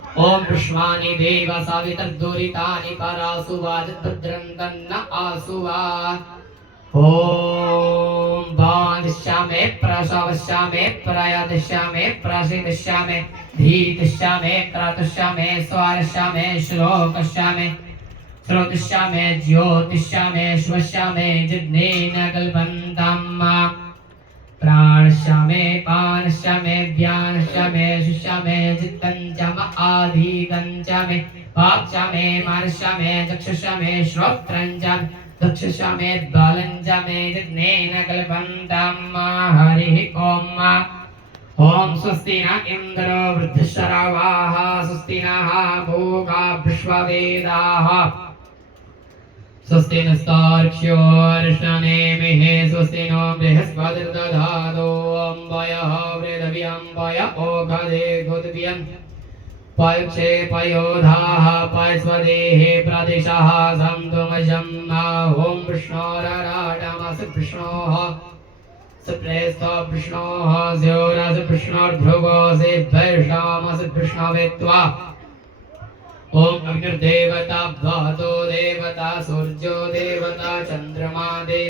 ओम पुष्पाणि देव सावितर्दुरितानि परासु वाजभद्रं तन्न आसुवा ओम बादिश्यामे प्रसवश्यामे प्रयदिश्यामे प्रसिदिश्यामे धीतिश्यामे क्रतुश्यामे स्वारश्यामे श्लोकश्यामे श्रोतिश्यामे ज्योतिश्यामे श्वश्यामे जिग्नेन कल्पन्ताम् प्राणश्यामे पानश्यामे व्यानश्यामे शुष्यामे चित्तञ्चम आधीतञ्चमे वाक्श्यामे मानश्यामे चक्षुष्यामे श्रोत्रञ्चमे दक्षुष्यामे बालञ्चमे जिग्नेन कल्पन्ताम् हरिः ओम् ओम स्वस्ति न इन्द्रो वृद्धश्रवाः स्वस्ति नः भोगा विश्ववेदाः स्वस्ति नस्तार्क्ष्यो अर्ष्णनेमिः स्वस्ति नो बृहस्पतिर्दधातु अम्बयः वृषभ्यं पय ओघदे गुद्भ्यं पयक्षे पयोधाः पयस्वदेः प्रदिशः सन्तुमजं ॐ विष्णोरराटमस विष्णोः सुप्रेस्थो विष्णोः स्योरस विष्णोर्ध्रुवो सिद्धैषामस विष्णवेत्वा ओम अग्निर्देवता वातो देवता सूर्यो देवता चंद्रमा देवता